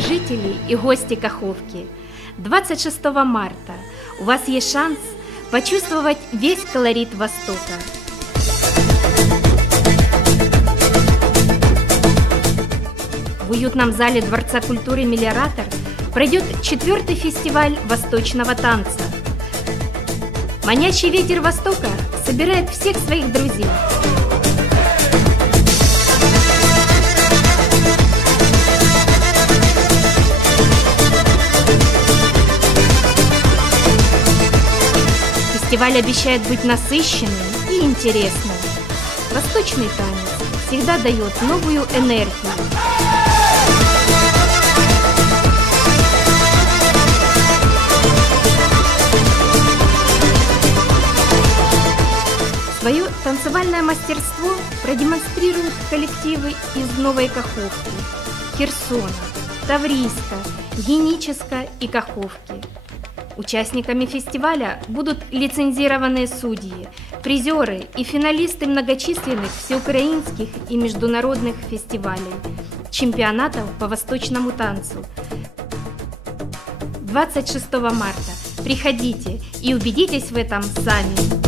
Дорогие жители и гости Каховки, 26 марта у вас есть шанс почувствовать весь колорит Востока. В уютном зале Дворца культуры «Мелиоратор» пройдет 4-й фестиваль восточного танца. Манящий ветер Востока собирает всех своих друзей. Фестиваль обещает быть насыщенным и интересным. Восточный танец всегда дает новую энергию. Свое танцевальное мастерство продемонстрируют коллективы из Новой Каховки, Херсона, Тавриска, Геническа и Каховки. Участниками фестиваля будут лицензированные судьи, призеры и финалисты многочисленных всеукраинских и международных фестивалей, чемпионатов по восточному танцу. 26 марта приходите и убедитесь в этом сами.